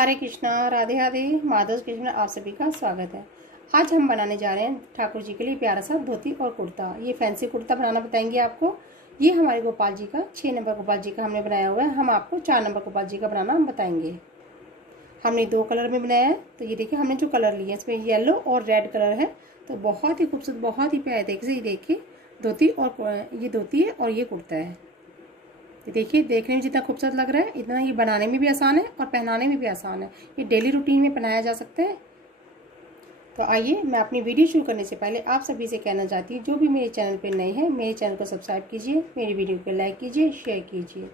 हरे कृष्णा, राधे राधे, माधव कृष्ण, आप सभी का स्वागत है। आज हम बनाने जा रहे हैं ठाकुर जी के लिए प्यारा सा धोती और कुर्ता। ये फैंसी कुर्ता बनाना बताएंगे आपको। ये हमारे गोपाल जी का 6 नंबर गोपाल जी का हमने बनाया हुआ है। हम आपको 4 नंबर गोपाल जी का बनाना बताएंगे। हमने 2 कलर में बनाया है। तो ये देखिए हमने जो कलर लिए इसमें येलो और रेड कलर है। तो बहुत ही खूबसूरत, बहुत ही प्यारे तरीके से ये देखिए धोती और ये धोती है और ये कुर्ता है। देखिए देखने में जितना खूबसूरत लग रहा है इतना ये बनाने में भी आसान है और पहनाने में भी आसान है। ये डेली रूटीन में पहनाया जा सकता है। तो आइए, मैं अपनी वीडियो शुरू करने से पहले आप सभी से कहना चाहती हूँ, जो भी मेरे चैनल पर नए हैं मेरे चैनल को सब्सक्राइब कीजिए, मेरी वीडियो को लाइक कीजिए, शेयर कीजिए।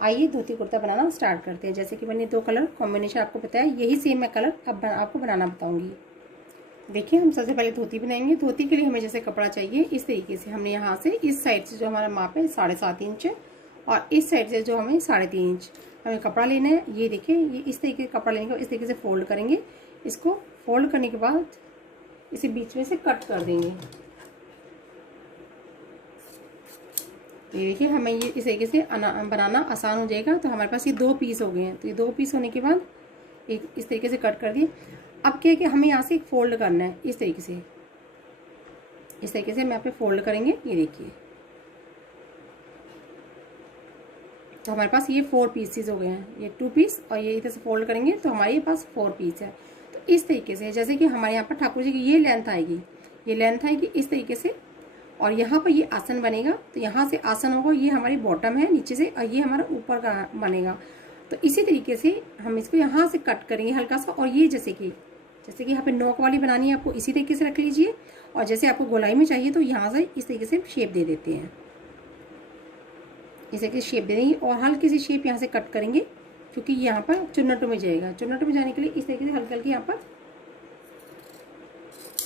आइए धोती कुर्ता बनाना स्टार्ट करते हैं। जैसे कि मैंने 2 कलर कॉम्बिनेशन आपको बताया, यही सेम मैं कलर अब आपको बनाना बताऊँगी। देखिए हम सबसे पहले धोती बनाएंगे। धोती के लिए हमें जैसे कपड़ा चाहिए इस तरीके से हमने यहाँ से इस साइड से जो हमारा माप है 7.5 इंच है और इस साइड से जो हमें 3.5 इंच हमें कपड़ा लेना है। ये देखिए ये इस तरीके का कपड़ा लेने के बाद इस तरीके से फोल्ड करेंगे। इसको फोल्ड करने के बाद इसे बीच में से कट कर देंगे। ये देखिए हमें ये इस तरीके से बनाना आसान हो जाएगा। तो हमारे पास ये 2 पीस हो गए हैं। तो ये 2 पीस होने के बाद एक इस तरीके से कट कर दिए। अब क्या है कि हमें यहाँ से एक फोल्ड करना है इस तरीके से। इस तरीके से हम यहाँ पे फोल्ड करेंगे। ये देखिए तो हमारे पास ये 4 पीसेस हो गए हैं। ये 2 पीस और ये इधर से फोल्ड करेंगे तो हमारे पास 4 पीस है। तो इस तरीके से जैसे कि हमारे यहाँ पर ठाकुर जी की ये लेंथ आएगी, ये लेंथ आएगी इस तरीके से। और यहाँ पर ये आसन बनेगा। तो यहाँ से आसन होगा, ये हमारी बॉटम है नीचे से और ये हमारा ऊपर का बनेगा। तो इसी तरीके से हम इसको यहाँ से कट करेंगे हल्का सा। और ये जैसे कि यहाँ पे नोक वाली बनानी है आपको, इसी तरीके से रख लीजिए। और जैसे आपको गोलाई में चाहिए तो यहाँ से इस तरीके से शेप दे देते हैं। इस तरीके से शेप दे देंगे और हल्की सी शेप यहाँ से कट करेंगे क्योंकि यहाँ पर चुन्नटों में जाएगा। चुन्नटों में जाने के लिए इस तरीके से हल्की हल्की यहाँ पर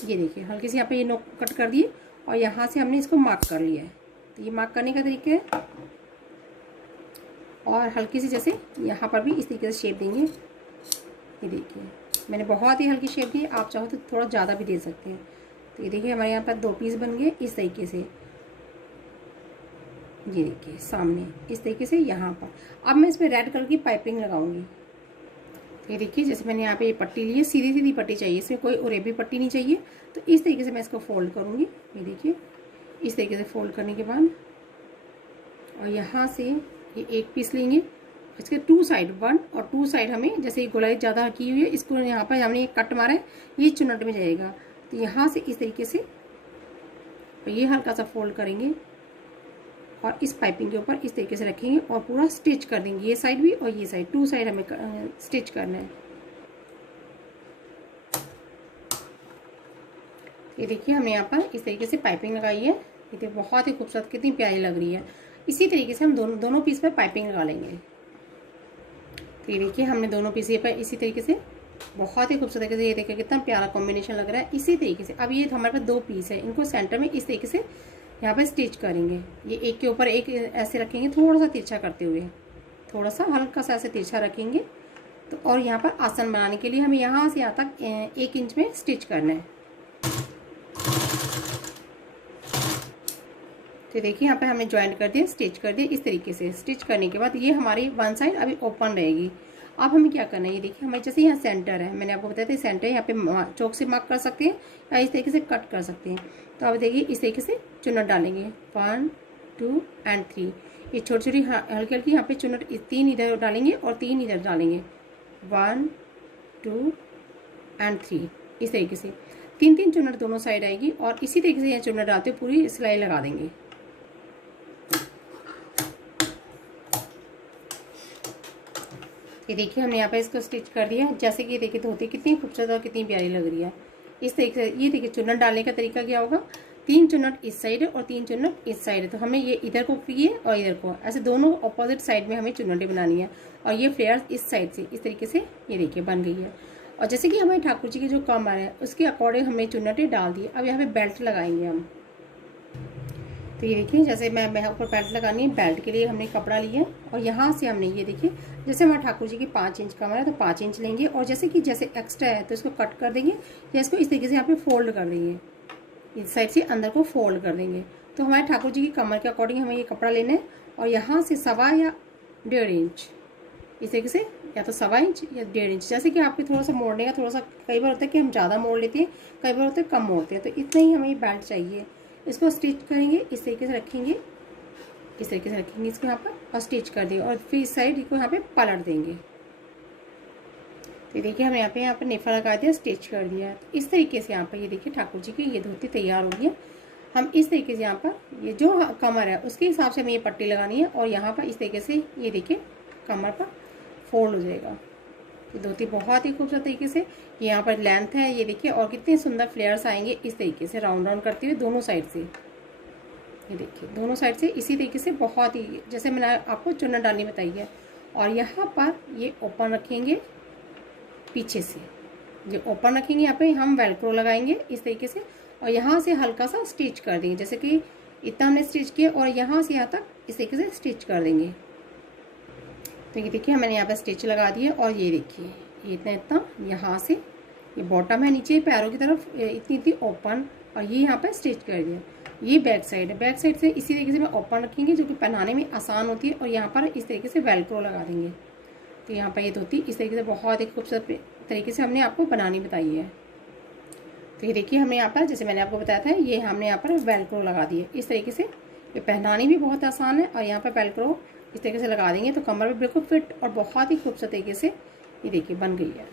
ये देखिए हल्की सी यहाँ पे ये नोक कट कर दिए और यहाँ से हमने इसको मार्क कर लिया है। तो ये मार्क करने का तरीका है। और हल्की सी जैसे यहाँ पर भी इस तरीके से शेप देंगे। ये देखिए मैंने बहुत ही हल्की शेप दी, आप चाहो तो थोड़ा ज़्यादा भी दे सकते हैं। तो ये देखिए हमारे यहाँ पर 2 पीस बन गए इस तरीके से। ये देखिए सामने इस तरीके से यहाँ पर। अब मैं इसमें रेड कलर की पाइपिंग लगाऊंगी। तो ये देखिए जैसे मैंने यहाँ पे ये पट्टी ली है, सीधी सीधी पट्टी चाहिए, इसमें कोई उरेबी पट्टी नहीं चाहिए। तो इस तरीके से मैं इसको फोल्ड करूँगी। ये देखिए इस तरीके से फोल्ड करने के बाद और यहाँ से ये 1 पीस लेंगे। इसके 2 साइड 1 और 2 साइड हमें जैसे गोलाई ज़्यादा की हुई है, इसको यहाँ पर हमने एक कट मारा है, ये चुन्नट में जाएगा। तो यहाँ से इस तरीके से ये हल्का सा फोल्ड करेंगे और इस पाइपिंग के ऊपर इस तरीके से रखेंगे और पूरा स्टिच कर देंगे। ये साइड भी और ये साइड 2 साइड हमें स्टिच करना है। ये देखिए हमने यहाँ पर इस तरीके से पाइपिंग लगाई है। ये देखिए बहुत ही खूबसूरत, कितनी प्यारी लग रही है। इसी तरीके से हम दोनों पीस पर पाइपिंग लगा लेंगे। तो ये देखिए हमने दोनों पीस पर इसी तरीके से बहुत ही खूबसूरत तरीके से, ये देखिए कितना प्यारा कॉम्बिनेशन लग रहा है। इसी तरीके से अब ये हमारे पास 2 पीस है, इनको सेंटर में इस तरीके से यहाँ पे स्टिच करेंगे। ये एक के ऊपर एक ऐसे रखेंगे, थोड़ा सा तिरछा करते हुए, थोड़ा सा हल्का सा ऐसे तिरछा रखेंगे। तो और यहाँ पर आसन बनाने के लिए हमें यहाँ से यहाँ तक 1 इंच में स्टिच करना है। तो देखिए यहाँ पे हमने ज्वाइंट कर दिया, स्टिच कर दिया। इस तरीके से स्टिच करने के बाद ये हमारी 1 साइड अभी ओपन रहेगी। अब हमें क्या करना है, ये देखिए हमें जैसे यहाँ सेंटर है, मैंने आपको बताया था सेंटर है, यहाँ पे चौक से मार्क कर सकते हैं या इस तरीके से कट कर सकते हैं। तो अब देखिए इस तरीके से चुन्नट डालेंगे 1 2 एंड 3। ये छोटी छोटी हल्की हल्की यहाँ पे चुन्नट 3 इधर डालेंगे और 3 इधर डालेंगे 1 2 एंड 3। इस तरीके से 3 चुन्नट दोनों साइड आएगी और इसी तरीके से यहाँ चुन्नट डालते हुए पूरी सिलाई लगा देंगे। ये देखिए हमने यहाँ पे इसको स्टिच कर दिया। जैसे कि ये देखिए धोती कितनी खूबसूरत और कितनी प्यारी लग रही है। इस तरीके से ये देखिए चुन्नट डालने का तरीका क्या होगा, 3 चुन्नट इस साइड है और 3 चुन्नट इस साइड है। तो हमें ये इधर को किए और इधर को, ऐसे दोनों अपोजिट साइड में हमें चुन्नटें बनानी है। और ये फ्लेयर्स इस साइड से इस तरीके से ये देखिए बन गई है। और जैसे कि हमारे ठाकुर जी के जो कमर है उसके अकॉर्डिंग हमने चुन्नटें डाल दी। अब यहाँ पे बेल्ट लगाएंगे हम। तो ये देखिए जैसे मैं ऊपर बेल्ट लगानी है, बेल्ट के लिए हमने कपड़ा लिया और यहाँ से हमने ये देखिए जैसे हमारे ठाकुर जी की 5 इंच कमर है तो 5 इंच लेंगे और जैसे एक्स्ट्रा है तो इसको कट कर देंगे या इसको इस तरीके से यहाँ पे फोल्ड कर देंगे। इस साइड से अंदर को फोल्ड कर देंगे। तो हमारे ठाकुर जी की कमर के अकॉर्डिंग हमें ये कपड़ा लेना है और यहाँ से 1.25 या 1.5 इंच इस तरीके से या तो 1.25 इंच या 1.5 इंच, जैसे कि आपके थोड़ा सा मोड़ने का थोड़ा सा, कई बार होता है कि हम ज़्यादा मोड़ लेते हैं, कई बार होता है कम मोड़ते हैं, तो इतना ही हमें ये बेल्ट चाहिए। इसको स्टिच करेंगे, इस तरीके से रखेंगे, इस तरीके से रखेंगे इसको यहाँ पर और स्टिच कर देंगे और फिर इस साइड को यहाँ पे पलट देंगे। तो देखिए हमने यहाँ पे नेफा लगा दिया, स्टिच कर दिया। तो इस तरीके से यहाँ पर ये देखिए ठाकुर जी की ये धोती तैयार हो गई है। हम इस तरीके से यहाँ पर ये जो कमर है उसके हिसाब से हमें ये पट्टी लगानी है और यहाँ पर इस तरीके से ये देखिए कमर पर फोल्ड हो जाएगा। ये धोती बहुत ही खूबसूरत तरीके से यहाँ पर लेंथ है, ये देखिए, और कितने सुंदर फ्लेयर्स आएंगे इस तरीके से राउंड राउंड करते हुए दोनों साइड से। ये देखिए दोनों साइड से इसी तरीके से बहुत ही, जैसे मैंने आपको चुन्नट डालनी बताई है। और यहाँ पर ये ओपन रखेंगे पीछे से, जो ओपन रखेंगे यहाँ पे हम वेलक्रो लगाएंगे इस तरीके से और यहाँ से हल्का सा स्टिच कर देंगे, जैसे कि इतना हमने स्टिच किया और यहाँ से यहाँ तक इस तरीके से स्टिच कर देंगे। तो ये देखिए मैंने यहाँ पे स्टिच लगा दिया और ये देखिए ये इतना यहाँ से ये बॉटम है, नीचे पैरों की तरफ इतनी ओपन और ये यहाँ पे स्टिच कर दिया। ये बैक साइड है, बैक साइड से इसी तरीके से मैं ओपन रखेंगे जो कि पहनाने में आसान होती है और यहाँ पर इस तरीके से वेलक्रो लगा देंगे। तो यहाँ पर ये धोती इस तरीके से बहुत ही खूबसूरत तरीके से हमने आपको बनानी बताई है। तो ये देखिए हमने यहाँ पर, जैसे मैंने आपको बताया था, ये हमने यहाँ पर वेलक्रो लगा दिए इस तरीके से। ये पहनानी भी बहुत आसान है और यहाँ पर वेलक्रो इस तरीके से लगा देंगे तो कमर भी बिल्कुल फिट और बहुत ही खूबसूरत तरीके से ये देखिए बन गई है।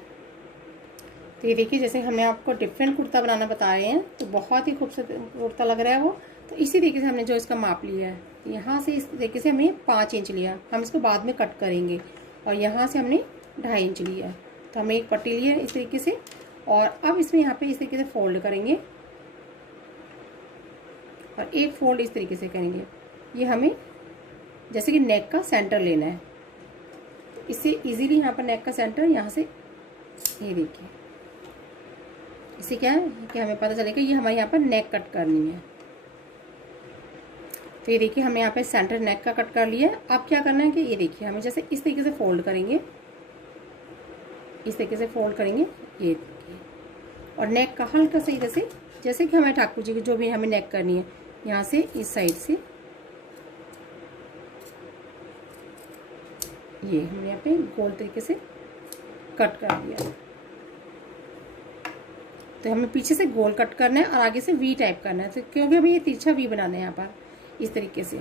तो ये देखिए जैसे हमने आपको डिफरेंट कुर्ता बनाना बता रहे हैं तो बहुत ही खूबसूरत कुर्ता लग रहा है वो। तो इसी तरीके से हमने जो इसका माप लिया है, तो यहाँ से इस तरीके से हमने 5 इंच लिया, हम इसको बाद में कट करेंगे, और यहाँ से हमने 2.5 इंच लिया। तो हमने एक पट्टी ली है इस तरीके से और अब इसमें यहाँ पे इस तरीके से फोल्ड करेंगे और एक फोल्ड इस तरीके से करेंगे। ये हमें जैसे कि नेक का सेंटर लेना है, इससे इजीली यहाँ पर नेक का सेंटर यहाँ से, ये देखिए इससे क्या है कि हमें पता चलेगा ये हमारे यहाँ पर नेक कट करनी है। तो ये देखिए हमने यहाँ पे सेंटर नेक का कट कर लिया है। अब क्या करना है कि ये देखिए हमें जैसे इस तरीके से फोल्ड करेंगे, इस तरीके से फोल्ड करेंगे, ये देखिए, और नेक का हल्का सा इधर से, जैसे कि हमारे ठाकुर जी की जो भी हमें नेक करनी है, यहाँ से इस साइड से ये हमने यहाँ पे गोल तरीके से कट कर दिया। तो हमें पीछे से गोल कट करना है और आगे से वी टाइप करना है, तो क्योंकि हमें ये तिरछा वी बनाना है यहाँ पर इस तरीके से।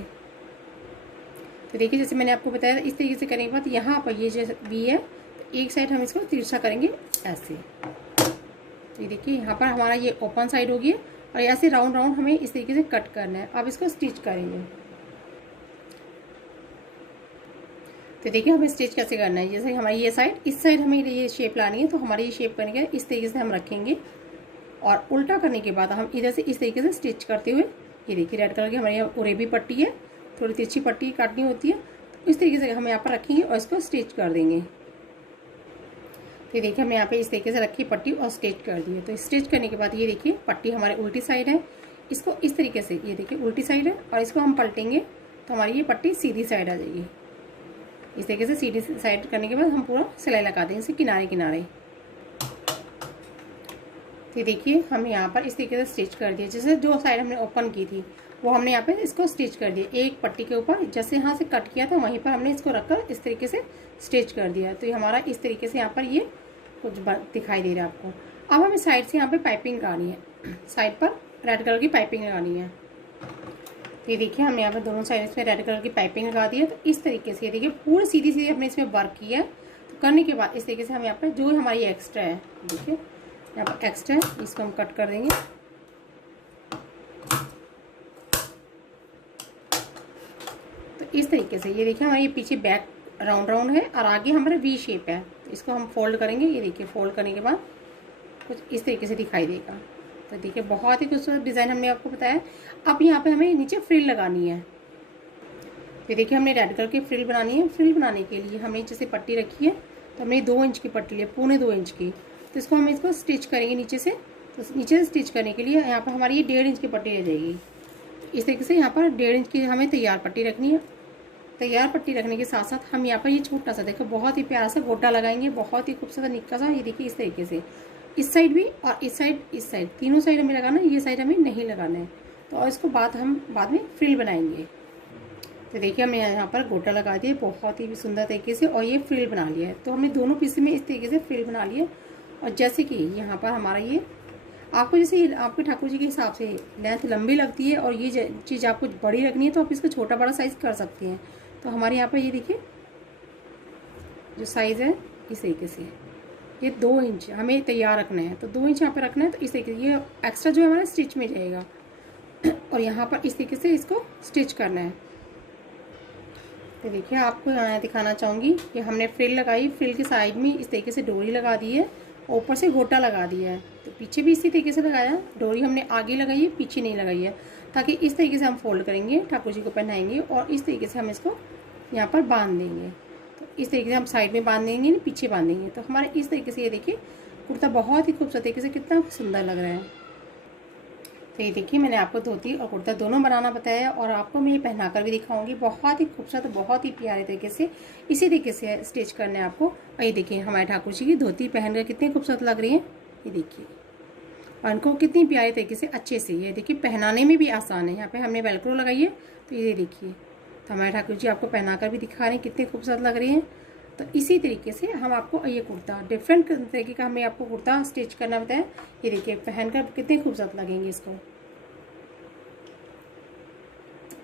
तो देखिए जैसे मैंने आपको बताया इस तरीके से करने के बाद यहाँ पर ये जो वी है तो एक साइड हम इसको तिरछा करेंगे ऐसे। तो ये देखिए यहाँ पर हमारा ये ओपन साइड होगी और ऐसे राउंड राउंड हमें इस तरीके से कट करना है। अब इसको स्टिच करेंगे। तो देखिए हमें स्टिच कैसे करना है, जैसे हमारी ये साइड, इस साइड हमें ये शेप लानी है, तो हमारी ये शेप करने के इस तरीके से हम रखेंगे और उल्टा करने के बाद हम इधर से इस तरीके से स्टिच करते हुए, ये देखिए रेड कलर की हमारे यहाँ उरेबी पट्टी है, थोड़ी तिरछी पट्टी काटनी होती है, तो इस तरीके से हम यहाँ पर रखेंगे और इसको स्टिच कर देंगे। तो ये देखिए हमने यहाँ पे इस तरीके से रखी पट्टी और स्टिच कर दी है। तो स्टिच करने के बाद ये देखिए पट्टी हमारे उल्टी साइड है, इसको इस तरीके से, ये देखिए उल्टी साइड है और इसको हम पलटेंगे तो हमारी ये पट्टी सीधी साइड आ जाएगी। इस तरीके से सीधी साइड करने के बाद हम पूरा सिलाई लगा देंगे इसे किनारे किनारे। तो देखिए हम यहाँ पर इस तरीके से स्टिच कर दिया, जैसे जो साइड हमने ओपन की थी वो हमने यहाँ पे इसको स्टिच कर दिया। एक पट्टी के ऊपर जैसे यहाँ से कट किया था वहीं पर हमने इसको रखकर इस तरीके से स्टिच कर दिया। तो ये हमारा इस तरीके से यहाँ पर ये कुछ दिखाई दे रहा है आपको। अब हमें साइड से यहाँ पे पाइपिंग लगानी है, साइड पर रेड कलर की पाइपिंग लगानी है। तो ये देखिए हमने यहाँ पर दोनों साइड में रेड कलर की पाइपिंग लगा दी है। तो इस तरीके से ये देखिए पूरी सीधी सीधी हमने इसमें वर्क किया है। तो करने के बाद इस तरीके से हम यहाँ पर जो हमारी एक्स्ट्रा है, देखिए यहाँ पर एक्स्ट्रा है, इसको हम कट कर देंगे। तो इस तरीके से ये देखिए हमारे पीछे बैक राउंड राउंड है और आगे हमारा वी शेप है। तो इसको हम फोल्ड करेंगे, ये देखिए फोल्ड करने के बाद कुछ इस तरीके से दिखाई देगा। तो देखिए बहुत ही खूबसूरत डिज़ाइन हमने आपको बताया। अब यहाँ पे हमें नीचे फ्रिल लगानी है। तो देखिए हमने रेड कलर की फ्रिल बनानी है। फ्रिल बनाने के लिए हमने जैसे पट्टी रखी है तो हमने 2 इंच की पट्टी ली है, 2.25 इंच की। तो इसको हम इसको स्टिच करेंगे नीचे से। तो नीचे से स्टिच करने के लिए यहाँ पर हमारी ये 1.5 इंच की पट्टी रह जाएगी। इस तरीके से यहाँ पर 1.5 इंच की हमें तैयार पट्टी रखनी है। तैयार पट्टी रखने के साथ साथ हम यहाँ पर ये छोटा सा देखो बहुत ही प्यारा सा गोटा लगाएंगे, बहुत ही खूबसूरत निक्का सा। ये देखिए इस तरीके से इस साइड भी और इस साइड तीनों साइड हमें लगाना है, ये साइड हमें नहीं लगाना है। तो और इसको हम बाद में फ्रिल बनाएंगे। तो देखिए हमने यहाँ पर गोटा लगा दिया बहुत ही सुंदर तरीके से, और ये फ्रिल बना लिया है। तो हमने दोनों पीस में इस तरीके से फ्रिल बना लिया। और जैसे कि यहाँ पर हमारा ये आपको जैसे आपके ठाकुर जी के हिसाब से लेंथ लंबी लगती है और ये चीज़ आपको बड़ी रखनी है तो आप इसका छोटा बड़ा साइज़ कर सकते हैं। तो हमारे यहाँ पर ये देखिए जो साइज़ है इस तरीके से, ये 2 इंच हमें तैयार रखना है। तो 2 इंच यहाँ पर रखना है। तो इस तरीके से ये एक्स्ट्रा जो है हमारा स्टिच में जाएगा और यहाँ पर इस तरीके से इसको स्टिच करना है। तो देखिए आपको यहाँ दिखाना चाहूँगी कि हमने फ्रिल लगाई, फ्रिल के साइड में इस तरीके से डोरी लगा दी है, ऊपर से गोटा लगा दिया है। तो पीछे भी इसी तरीके से लगाया, डोरी हमने आगे लगाई है पीछे नहीं लगाई है, ताकि इस तरीके से हम फोल्ड करेंगे, ठाकुर जी को पहनाएंगे और इस तरीके से हम इसको यहाँ पर बांध देंगे। तो इस तरीके से हम साइड में बांध देंगे, पीछे बांधेंगे। तो हमारे इस तरीके से ये देखिए कुर्ता बहुत ही खूबसूरत तरीके से कितना सुंदर लग रहा है। तो ये देखिए मैंने आपको धोती और कुर्ता दोनों बनाना बताया और आपको मैं ये पहनाकर भी दिखाऊंगी। बहुत ही खूबसूरत, बहुत ही प्यारे तरीके से इसी तरीके से स्टिच करना है आपको। और ये देखिए हमारे ठाकुर जी की धोती पहनकर कितनी खूबसूरत लग रही है, ये देखिए, और इनको कितनी प्यारे तरीके से अच्छे से ये देखिए पहनाने में भी आसान है। यहाँ पे हमने वेलक्रो लगाई है। तो ये देखिए, तो हमारे ठाकुर जी आपको पहनाकर भी दिखा रहे हैं कितनी खूबसूरत लग रही है। तो इसी तरीके से हम आपको ये कुर्ता डिफरेंट तरीके का हमें आपको कुर्ता स्टिच करना बताया। ये देखिए पहनकर कितने खूबसूरत लगेंगे इसको।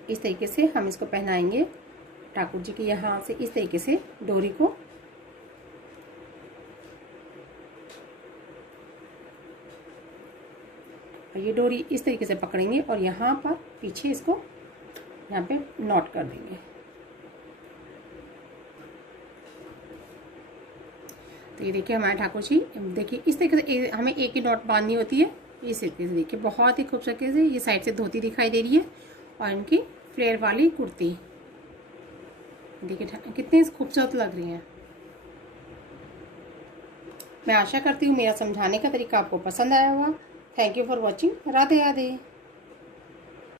इस तरीके से हम इसको पहनाएंगे ठाकुर जी के यहाँ से इस तरीके से डोरी को। और ये डोरी इस तरीके से पकड़ेंगे और यहाँ पर पीछे इसको यहाँ पे नॉट कर देंगे। तो ये देखिए हमारे ठाकुर जी, देखिए इस तरीके से हमें एक ही नॉट बांधनी होती है। इस तरीके से देखिए बहुत ही खूबसूरत तरीके से ये साइड से धोती दिखाई दे रही है और इनकी फ्लेयर वाली कुर्ती देखिए कितनी खूबसूरत लग रही है। मैं आशा करती हूँ मेरा समझाने का तरीका आपको पसंद आया होगा। Thank you for watching. Radhe Radhe.